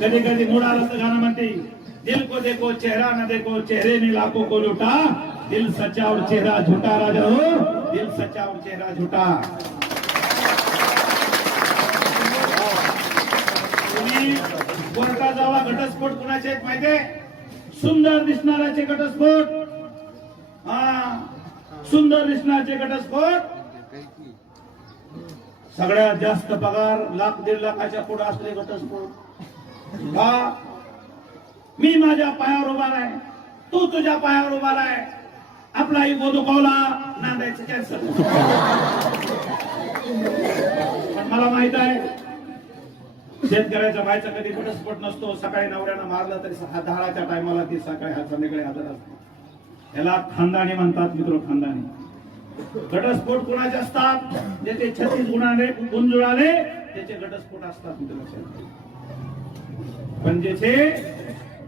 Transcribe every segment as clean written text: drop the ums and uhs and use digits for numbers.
कधी कधी मूड आलं तर गाणं म्हणते, दिल को देखो चेहरा न देखो चेहरे ने लाखों को लुटा, दिल सच्चा और चेहरा झूठा राजा हो, दिल सच्चा और चेहरा झूठा. तुम्ही कोर्टात जावा, घटस्फोट कुणाचे आहेत माहितीये? सुंदर दिसणाऱ्याचे घटस्फोट. हा, सुंदर दिसण्याचे घटस्फोट. सगळ्यात जास्त पगार 1,00,000 -1.5 लाखाच्या पुढे असले घटस्फोट. हा, मी माझ्या पायावर उभा आहे, तू तुझ्या पायावर उभा आहे, आपला इगो दुखावला, नांदायचं कॅन्सर. पण मला माहित आहे शेतकऱ्याच्या बायचा कधी घटस्फोट नसतो. सकाळी नवऱ्यानं मारलं तरी 10च्या टायमाला ती सकाळी संध्याकाळी हजर असते. याला खानदानी म्हणतात मित्र, खानदानी. घटस्फोट कुणाचे असतात? ज्याचे 36 गुण जुळाले त्याचे घटस्फोट असतात मित्र. पण ज्याचे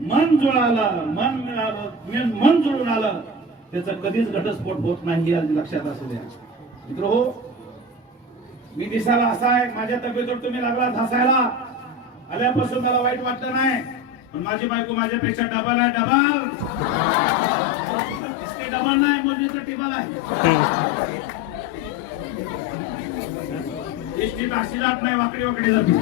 मन जुळालं, मन मिळालं, मन जुळून आलं, त्याचा कधीच घटस्फोट होत नाही. आज लक्षात असू द्या मित्र. हो, मी दिसायला असा आहे, माझ्या तब्येतीवर तुम्ही लागला हसायला, आल्यापासून मला वाईट वाटतं नाही. पण माझी बायको माझ्यापेक्षा डबल आहे, डबल. डबल नाही, मुलीचं टिबल आहे. एसटी अशी जात नाही, वाकडी वाकडी जाते.